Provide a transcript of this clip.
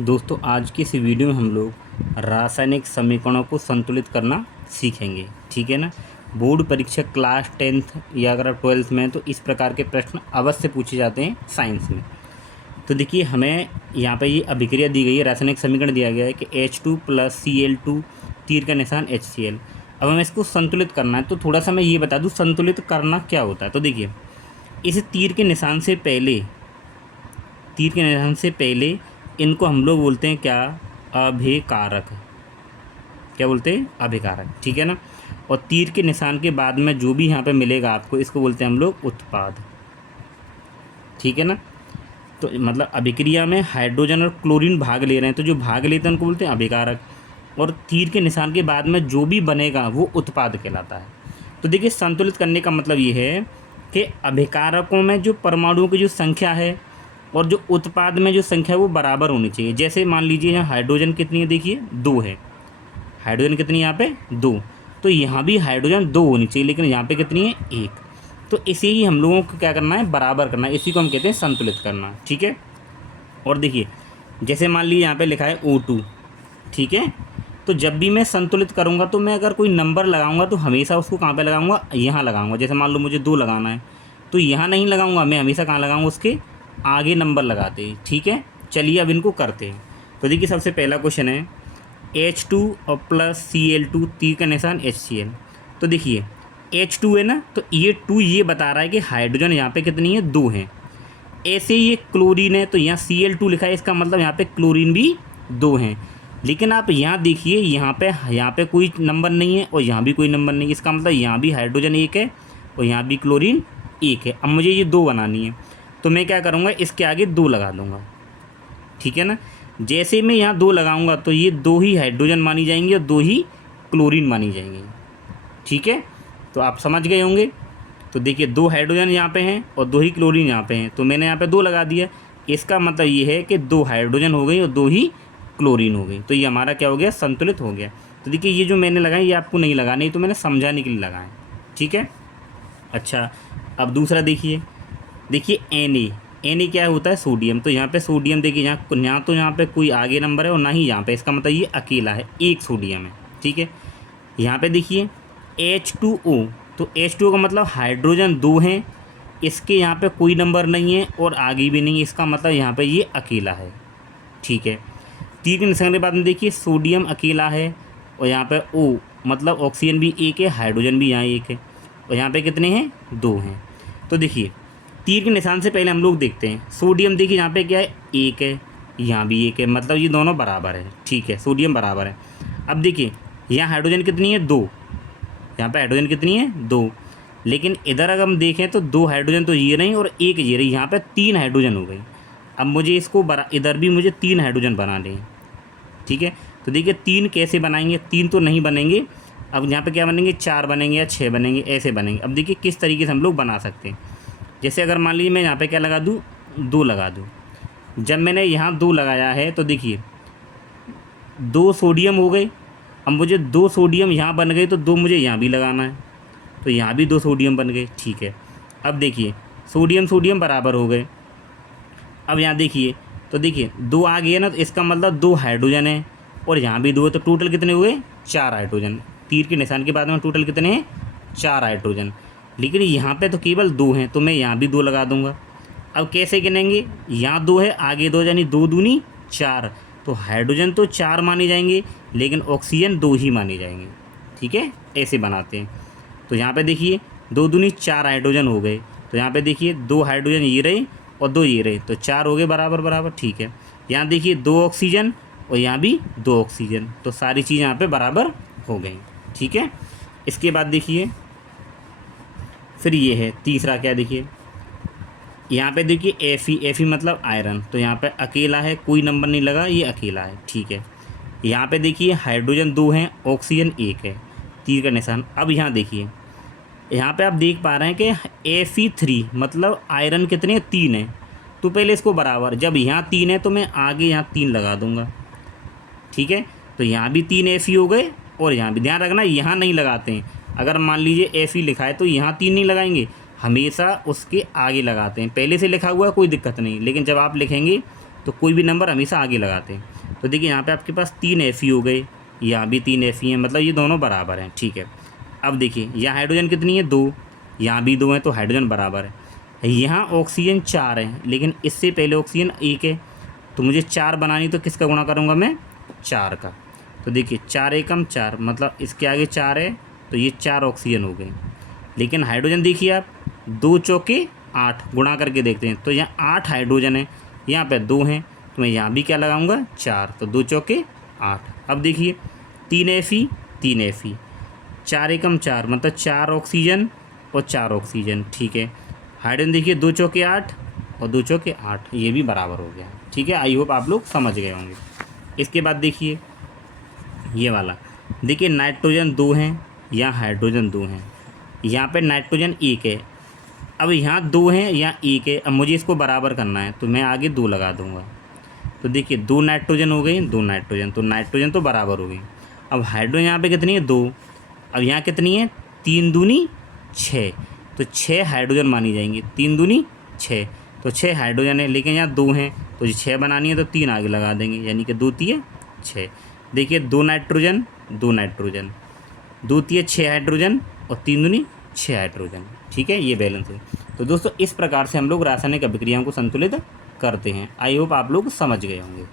दोस्तों आज की इस वीडियो में हम लोग रासायनिक समीकरणों को संतुलित करना सीखेंगे। ठीक है ना। बोर्ड परीक्षा क्लास 10th या अगर आप 12th में हैं तो इस प्रकार के प्रश्न अवश्य पूछे जाते हैं साइंस में। तो देखिए हमें यहाँ पे ये अभिक्रिया दी गई है, रासायनिक समीकरण दिया गया है कि H2 + Cl2 तीर का निशान HCl। अब हमें इसको संतुलित करना है। तो थोड़ा सा मैं ये बता दूँ संतुलित करना क्या होता है। तो देखिए इस तीर के निशान से पहले इनको हम लोग बोलते हैं क्या, अभिकारक। क्या बोलते हैं? अभिकारक। ठीक है ना। और तीर के निशान के बाद में जो भी यहाँ पे मिलेगा आपको, इसको बोलते हैं हम लोग उत्पाद। ठीक है ना। तो मतलब अभिक्रिया में हाइड्रोजन और क्लोरीन भाग ले रहे हैं, तो जो भाग लेते हैं उनको बोलते हैं अभिकारक। और तीर के निशान के बाद में जो भी बनेगा वो उत्पाद कहलाता है। तो देखिए संतुलित करने का मतलब ये है कि अभिकारकों में जो परमाणुओं की जो संख्या है और जो उत्पाद में जो संख्या है वो बराबर होनी चाहिए। जैसे मान लीजिए यहाँ हाइड्रोजन कितनी है, देखिए 2 है। हाइड्रोजन कितनी है यहाँ पे? 2। तो यहाँ भी हाइड्रोजन 2 होनी चाहिए, लेकिन यहाँ पे कितनी है? 1। तो इसे ही हम लोगों को क्या करना है? बराबर करना है। इसी को हम कहते हैं संतुलित करना। ठीक है। और देखिए जैसे मान लीजिए यहाँ पे लिखा है O2। ठीक है। तो जब भी मैं संतुलित करूँगा तो मैं अगर कोई नंबर लगाऊंगा तो हमेशा उसको कहाँ पे लगाऊंगा? यहाँ लगाऊंगा। जैसे मान लो मुझे 2 लगाना है तो यहाँ नहीं लगाऊंगा, मैं हमेशा कहाँ लगाऊंगा? उसके आगे नंबर लगाते हैं। ठीक है। चलिए अब इनको करते हैं। तो देखिए सबसे पहला क्वेश्चन है H2 और + Cl2 तीर का निशान HCl। तो देखिए H2 है ना, तो ये 2 ये बता रहा है कि हाइड्रोजन यहाँ पे कितनी है? 2 है। ऐसे ये क्लोरीन है तो यहाँ Cl2 लिखा है, इसका मतलब यहाँ पे क्लोरीन भी 2 हैं। लेकिन आप यहाँ देखिए यहाँ पे कोई नंबर नहीं है और यहाँ भी कोई नंबर नहीं है, इसका मतलब यहाँ भी हाइड्रोजन 1 है और यहाँ भी क्लोरीन 1 है। अब मुझे ये 2 बनानी है तो मैं क्या करूँगा? इसके आगे 2 लगा दूँगा। ठीक है ना। जैसे मैं यहाँ 2 लगाऊँगा तो ये 2 ही हाइड्रोजन मानी जाएंगी और 2 ही क्लोरीन मानी जाएंगी। ठीक है। तो आप समझ गए होंगे। तो देखिए 2 हाइड्रोजन यहाँ पे हैं और 2 ही क्लोरीन यहाँ पे हैं, तो मैंने यहाँ पे 2 लगा दिया। इसका मतलब ये है कि 2 हाइड्रोजन हो गई और 2 ही क्लोरीन हो गई। तो ये हमारा क्या हो गया? संतुलित हो गया। तो देखिए ये जो मैंने लगाई ये आपको नहीं लगानी, तो मैंने समझाने के लिए लगाए। ठीक है। अच्छा अब दूसरा देखिए Na क्या होता है? सोडियम। तो यहाँ पे सोडियम देखिए यहाँ तो यहाँ पे कोई आगे नंबर है और ना ही यहाँ पे, इसका मतलब ये अकेला है, एक सोडियम है। ठीक है। यहाँ पे देखिए H2O। तो H2O का मतलब हाइड्रोजन 2 हैं, इसके यहाँ पे कोई नंबर नहीं है और आगे भी नहीं है, इसका मतलब यहाँ पे ये अकेला है। ठीक है। तीर के निशान के बाद में देखिए सोडियम अकेला है और यहाँ पे O मतलब ऑक्सीजन भी 1 है, हाइड्रोजन भी यहाँ 1 है और यहाँ पे कितने हैं? 2 हैं। तो देखिए तीर के निशान से पहले हम लोग देखते हैं सोडियम। देखिए यहाँ पे क्या है? 1 है, यहाँ भी 1 है, मतलब ये दोनों बराबर है। ठीक है। सोडियम बराबर है। अब देखिए यहाँ हाइड्रोजन कितनी है? 2। यहाँ पे हाइड्रोजन कितनी है? 2। लेकिन इधर अगर हम देखें तो 2 हाइड्रोजन तो ये नहीं और 1 ये रही, यहाँ पे 3 हाइड्रोजन हो गई। अब मुझे इसको इधर भी मुझे 3 हाइड्रोजन बनाने हैं। ठीक है। तो देखिए 3 कैसे बनाएंगे? 3 तो नहीं बनेंगे। अब यहाँ पे क्या बनेंगे? 4 बनेंगे या 6 बनेंगे, ऐसे बनेंगे। अब देखिए किस तरीके से हम लोग बना सकते हैं। जैसे अगर मान लीजिए मैं यहाँ पे क्या लगा दूँ? 2 लगा दूँ। जब मैंने यहाँ 2 लगाया है तो देखिए 2 सोडियम हो गए। अब मुझे 2 सोडियम यहाँ बन गए तो 2 मुझे यहाँ भी लगाना है, तो यहाँ भी 2 सोडियम बन गए। ठीक है। अब देखिए सोडियम सोडियम बराबर हो गए। अब यहाँ देखिए तो देखिए 2 आ गए ना, तो इसका मतलब 2 हाइड्रोजन है और यहाँ भी 2 है, तो टोटल कितने हुए? 4 हाइड्रोजन। तीर के निशान के बाद में टोटल कितने हैं? 4 हाइड्रोजन। लेकिन यहाँ पे तो केवल 2 हैं, तो मैं यहाँ भी 2 लगा दूँगा। अब कैसे गिनेंगे? यहाँ 2 है, आगे 2, यानी 2 दूनी 4। तो हाइड्रोजन तो 4 माने जाएंगे लेकिन ऑक्सीजन 2 ही माने जाएंगे। ठीक है। ऐसे बनाते हैं। तो यहाँ पे देखिए 2 दूनी 4 हाइड्रोजन हो गए। तो यहाँ पे देखिए 2 हाइड्रोजन ये रहे और 2 ये रहे, तो 4 हो गए बराबर बराबर। ठीक है। यहाँ देखिए 2 ऑक्सीजन और यहाँ भी 2 ऑक्सीजन, तो सारी चीज़ यहाँ पे बराबर हो गई। ठीक है। इसके बाद देखिए फिर ये है तीसरा क्या, देखिए यहाँ पे देखिए Fe मतलब आयरन। तो यहाँ पे अकेला है, कोई नंबर नहीं लगा, ये अकेला है। ठीक है। यहाँ पे देखिए हाइड्रोजन 2 हैं, ऑक्सीजन 1 है, तीर का निशान। अब यहाँ देखिए यहाँ पे आप देख पा रहे हैं कि Fe3 मतलब आयरन कितने? 3 है। तो पहले इसको बराबर, जब यहाँ 3 है तो मैं आगे यहाँ 3 लगा दूँगा। ठीक है। तो यहाँ भी 3 Fe हो गए और यहाँ भी। ध्यान रखना यहाँ नहीं लगाते हैं। अगर मान लीजिए Fe लिखा है तो यहाँ 3 नहीं लगाएंगे, हमेशा उसके आगे लगाते हैं। पहले से लिखा हुआ है कोई दिक्कत नहीं, लेकिन जब आप लिखेंगे तो कोई भी नंबर हमेशा आगे लगाते हैं। तो देखिए यहाँ पे आपके पास 3 Fe हो गए, यहाँ भी 3 Fe हैं, मतलब ये दोनों बराबर हैं। ठीक है, अब देखिए यहाँ हाइड्रोजन कितनी है, 2, यहाँ भी 2 है, तो हाइड्रोजन बराबर है। यहाँ ऑक्सीजन 4 है, लेकिन इससे पहले ऑक्सीजन 1 है, तो मुझे 4 बनानी, तो किसका गुणा करूँगा मैं, 4 का। तो देखिए 4 एकम 4, मतलब इसके आगे 4 है, तो ये 4 ऑक्सीजन हो गए। लेकिन हाइड्रोजन देखिए आप, 2 चौके 8, गुणा करके देखते हैं, तो यहाँ 8 हाइड्रोजन है, यहाँ पे 2 हैं, तो मैं यहाँ भी क्या लगाऊंगा, 4, तो 2 चौके 8। अब देखिए 3 Fe 3 Fe, 4 एकम 4, मतलब 4 ऑक्सीजन और 4 ऑक्सीजन। ठीक है, हाइड्रोजन देखिए 2 चौके 8 और 2 चौके 8, ये भी बराबर हो गया। ठीक है, आई होप आप लोग समझ गए होंगे। इसके बाद देखिए ये वाला, देखिए नाइट्रोजन 2 हैं, यहाँ हाइड्रोजन 2 हैं, यहाँ पे नाइट्रोजन 1 है, अब यहाँ 2 हैं, यहाँ 1 है। अब मुझे इसको बराबर करना है, तो मैं आगे 2 लगा दूँगा। तो देखिए 2 नाइट्रोजन हो गई, 2 नाइट्रोजन, तो नाइट्रोजन तो बराबर हो गई। अब हाइड्रोजन यहाँ पे कितनी है, 2, अब यहाँ कितनी है, 3 दूनी 6, तो 6 हाइड्रोजन मानी जाएंगी, 3 दूनी 6, तो 6 हाइड्रोजन है, लेकिन यहाँ 2 हैं, तो 6 बनानी है, तो 3 आगे लगा देंगे, यानी कि 2 तिये 6। देखिए 2 नाइट्रोजन 2 नाइट्रोजन, 2 तिये 6 हाइड्रोजन और 3 दूनी 6 हाइड्रोजन। ठीक है, ये बैलेंस है। तो दोस्तों इस प्रकार से हम लोग रासायनिक अभिक्रियाओं को संतुलित करते हैं। आई होप आप लोग समझ गए होंगे।